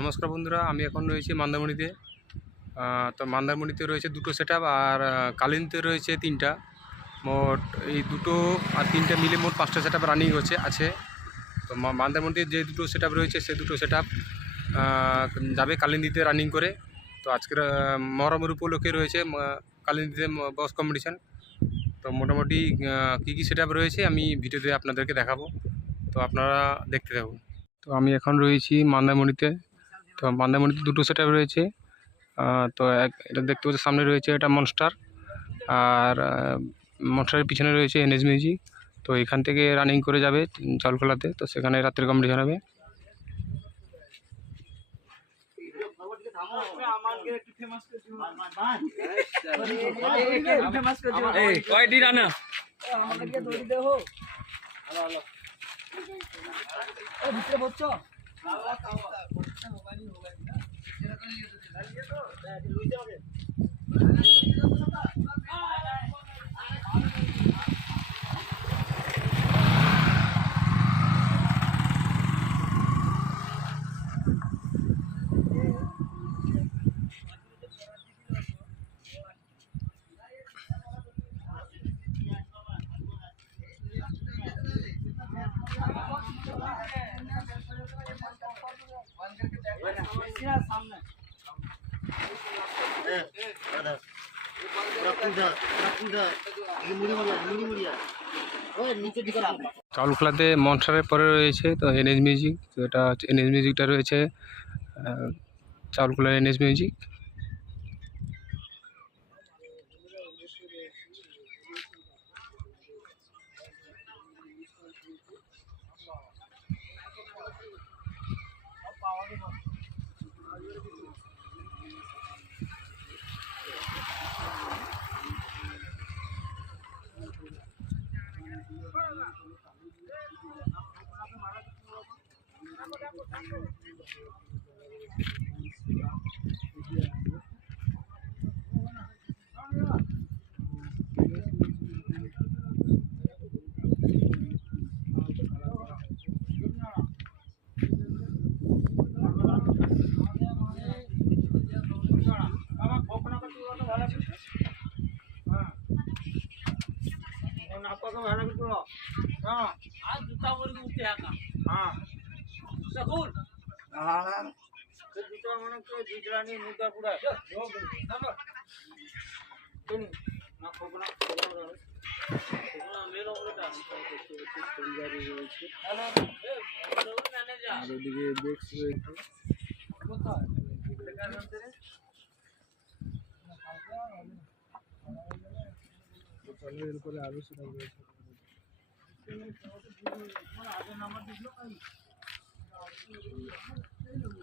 নমস্কার বন্ধুরা, আমি এখন রয়েছি মন্দারমণিতে। তো মন্দারমণিতে রয়েছে দুটো সেট আপ, আর কালিন্দীতে রয়েছে তিনটা। মোট এই দুটো আর তিনটা মিলে মোট 5টা সেট আপ রানিং আছে। তো মন্দারমণিতে যে দুটো সেট আপ রয়েছে সে দুটো সেট আপ যাবে কালিন্দীতে রানিং করে। তো আজকের মহরমের উপলক্ষে রয়েছে কালিন্দীতে বক্স কম্পিটিশান। তো মোটামুটি কী কী সেট আপ রয়েছে আমি ভিডিওতে আপনাদেরকে দেখাবো, তো আপনারা দেখতে থাকুন। তো আমি এখন রয়েছি মন্দারমণিতে। তো মন্দারমণিতে দুটো সেট আপ রয়েছে। তো এটা দেখতে পাচ্ছি, সামনে রয়েছে এটা মনস্টার, আর মনস্টারের পিছনে রয়েছে এনএস মিউজিক। তো এখান থেকে রানিং করে যাবে চাউলখোলাতে, তো সেখানে রাত্রে কম্পিটিশন হবে। চাউলখোলাতে মনস্টারের পরে রয়েছে তো এনএস মিউজিক। তো এটা হচ্ছে এনএস মিউজিকটা রয়েছে চাউলখোলার এনএস মিউজিক।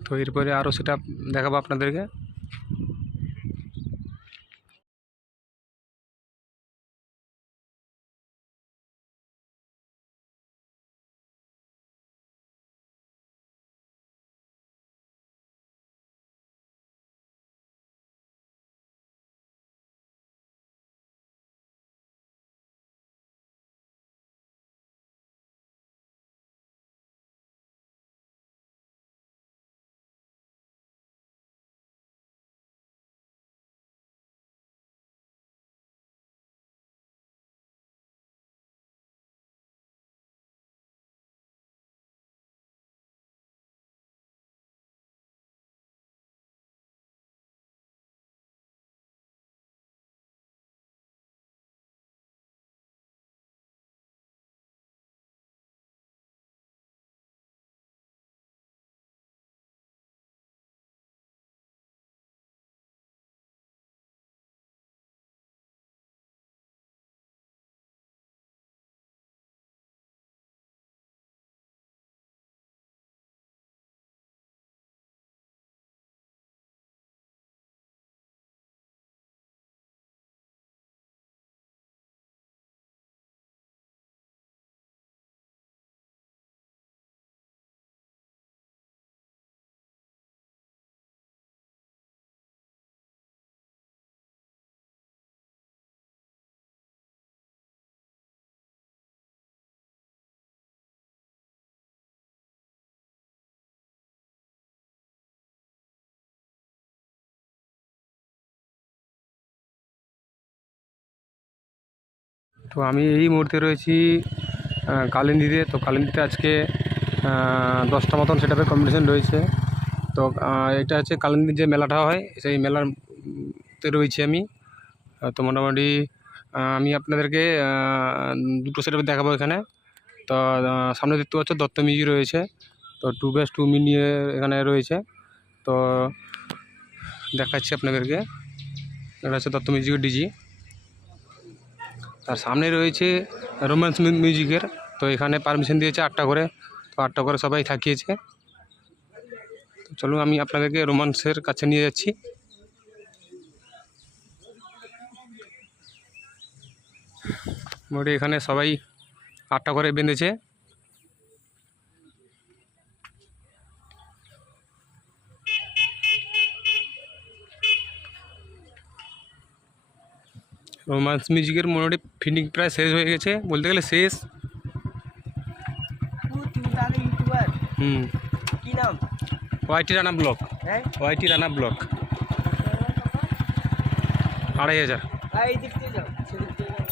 তো এরপরে আরও সেটা দেখাবো আপনাদেরকে। তো আমি এই মুহূর্তে রয়েছি কালিন্দিতে। তো কালিন্দিতে আজকে 10টা মতন সেটআপের কম্পিটিশন রয়েছে। তো এটা হচ্ছে কালিন্দির যে মেলাটা হয় সেই মেলাতে রয়েছি আমি। তো মোটামুটি আমি আপনাদেরকে দুটো সেটআপ দেখাবো এখানে। তো সামনে দেখতে পাচ্ছ দত্ত মিউজিক রয়েছে। তো 2x2 মিনি এখানে রয়েছে। তো দেখাচ্ছি আপনাদেরকে, এটা হচ্ছে দত্ত মিউজিকের ডিজি। তার সামনে রয়েছে রোম্যান্স মিউজিকের। তো এখানে পারমিশন দিয়েছে 8টা করে। তো 8টা করে সবাই থাকিয়েছে। তো চলুন আমি আপনাদেরকে রোম্যান্সের কাছে নিয়ে যাচ্ছি। মোটামুটি এখানে সবাই 8টা করে বেঁধেছে। রোম্যান্স মিউজিকের মোটামুটি ফিটিং প্রায় শেষ হয়ে গেছে, বলতে গেলে শেষ। হুম, কি নাম? ওয়াইটি রানা ব্লক। হ্যাঁ, ওয়াইটি রানা ব্লক 2500। এই দিক থেকে যাও, সেদিক থেকে যাও।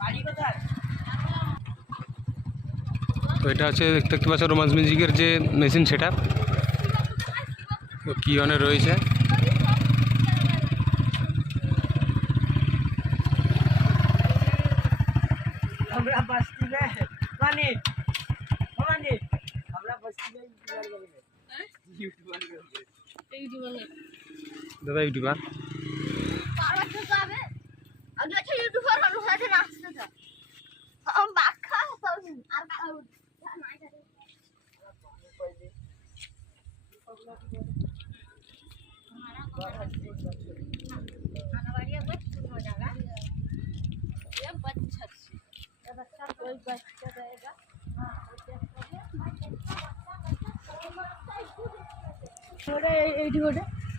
বাড়ি কোথায়? তো এটা হচ্ছে দেখতে পাচ্ছ রোম্যান্স মিউজিকের যে মেশিন সেটআপ। তো কি অনে রয়েছে। আমরা বস্তি में मानी मानी আমরা বস্তি में यूट्यूबर দাদা ইউটিউবার।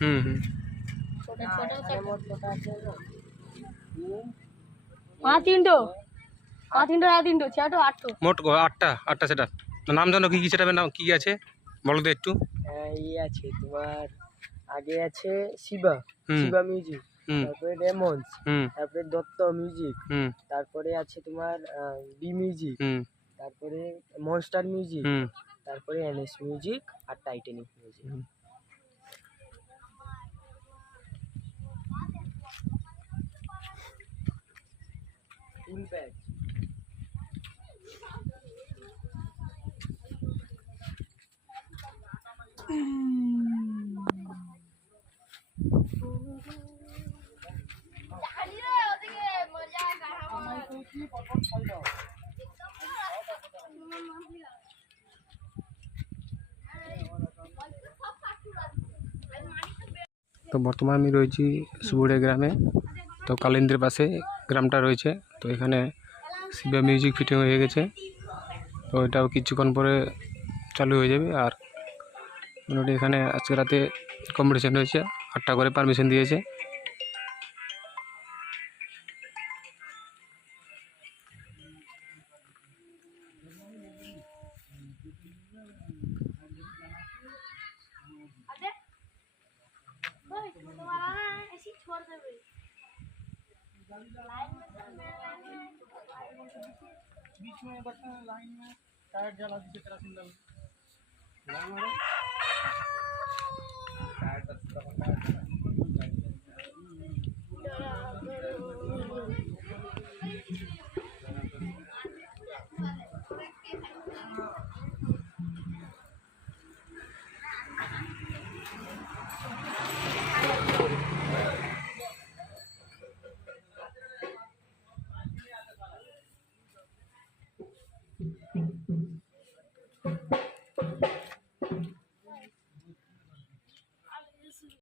হুম হুম। মোট 8টা সেটআপ। নাম জানো কি কি সেটআপের নাম কি কি আছে বলো তো একটু। এই আছে তোমার, আগে আছে শিবা হুম শিবা মিউজিক, হুম তারপরে রেমন্স, হুম তারপরে দত্ত মিউজিক, হুম তারপরে আছে তোমার বি মিউজিক, হুম তারপরে মনস্টার মিউজিক, হুম তারপরে এনএস মিউজিক আর টাইটানিক মিউজিক। হুম। Full batch. তো বর্তমানে আমি রয়েছি সুবুড়ে গ্রামে। তো কালিন্দির পাশে গ্রামটা রয়েছে। তো এখানে শিবা মিউজিক ফিটিং হয়ে গেছে। তো এটাও কিছুক্ষণ পরে চালু হয়ে যাবে। আর মোটামুটি এখানে আজকে রাতে কম্পিটিশান রয়েছে, 8টা করে পারমিশন দিয়েছে। बीच में बटन लाइन में टायर जला दीजिए तेरा सिंगल